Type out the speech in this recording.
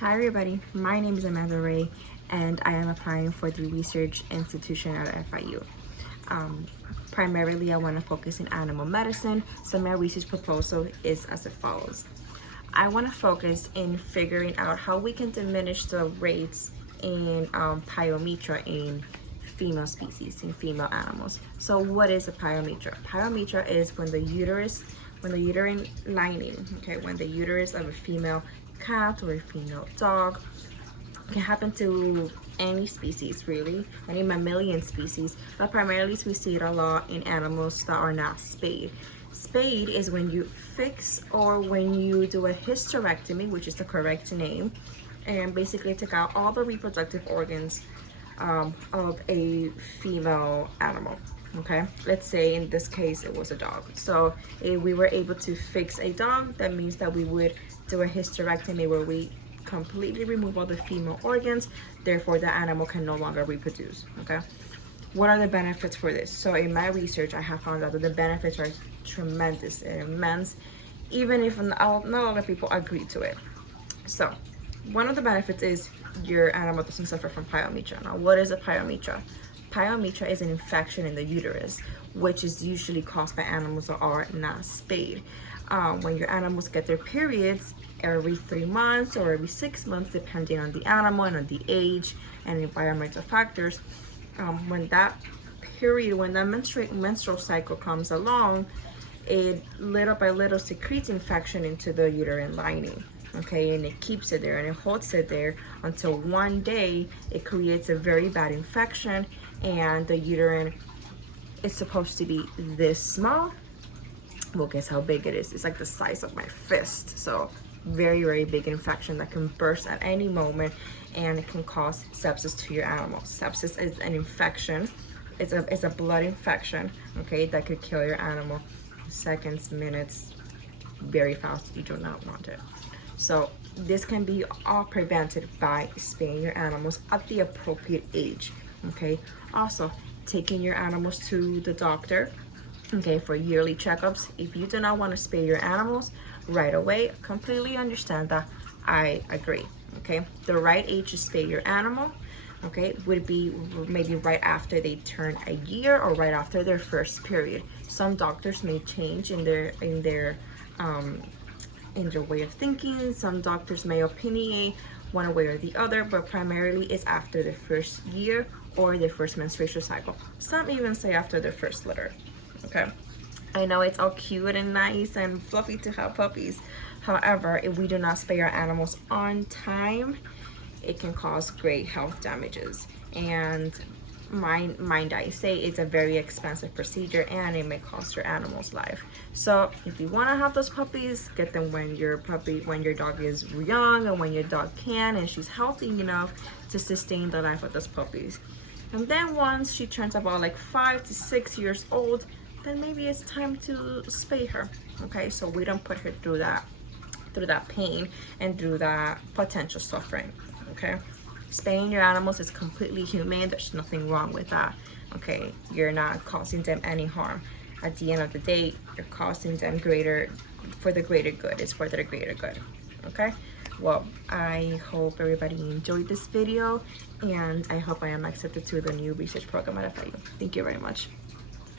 Hi everybody, my name is Amanda Ray and I am applying for the research institution at FIU. Primarily I want to focus in animal medicine, so my research proposal is as follows. I want to focus in figuring out how we can diminish the rates in pyometra in female species, in female animals. So what is a pyometra? Pyometra is when the uterine lining, when the uterus of a female cat or a female dog, can happen to any species really, any mammalian species, but primarily we see it a lot in animals that are not spayed. Spayed is when you fix or when you do a hysterectomy, which is the correct name, and basically take out all the reproductive organs of a female animal. Okay, let's say in this case it was a dog. So if we were able to fix a dog, that means that we would do a hysterectomy where we completely remove all the female organs, therefore the animal can no longer reproduce. Okay, what are the benefits for this? So in my research I have found out that the benefits are tremendous and immense, even if not a lot of people agree to it. So one of the benefits is your animal doesn't suffer from pyometra. Now what is a pyometra? Pyometra is an infection in the uterus, which is usually caused by animals that are not spayed. When your animals get their periods every 3 months or every 6 months, depending on the animal and on the age and environmental factors, when that menstrual cycle comes along, it little by little secretes infection into the uterine lining. Okay, and it keeps it there and it holds it there until one day it creates a very bad infection, and the uterine is supposed to be this small. Well, guess how big it is? It's like the size of my fist. So very, very big infection that can burst at any moment, and it can cause sepsis to your animal. Sepsis is an infection. It's a blood infection, okay, that could kill your animal seconds, minutes, very fast. You do not want it. So this can be all prevented by spaying your animals at the appropriate age. Okay, also taking your animals to the doctor, okay, for yearly checkups. If you do not want to spay your animals right away, completely understand that. I agree. Okay, the right age to spay your animal, okay, would be maybe right after they turn a year or right after their first period. Some doctors may change in their way of thinking. Some doctors may opinionate one way or the other, but primarily it's after the first year or their first menstruation cycle. Some even say after their first litter. Okay, I know it's all cute and nice and fluffy to have puppies. However, if we do not spay our animals on time, it can cause great health damages. And mind I say it's a very expensive procedure, and it may cost your animal's life. So if you want to have those puppies, get them when your dog is young and when your dog can and she's healthy enough to sustain the life of those puppies. And then once she turns about like 5 to 6 years old, then maybe it's time to spay her. Okay, so we don't put her through that pain and through that potential suffering. Okay, spaying your animals is completely humane. There's nothing wrong with that. Okay, you're not causing them any harm. At the end of the day, you're causing them for the greater good. It's for their greater good. Okay, well, I hope everybody enjoyed this video, and I hope I am accepted to the new research program at FIU. Thank you very much.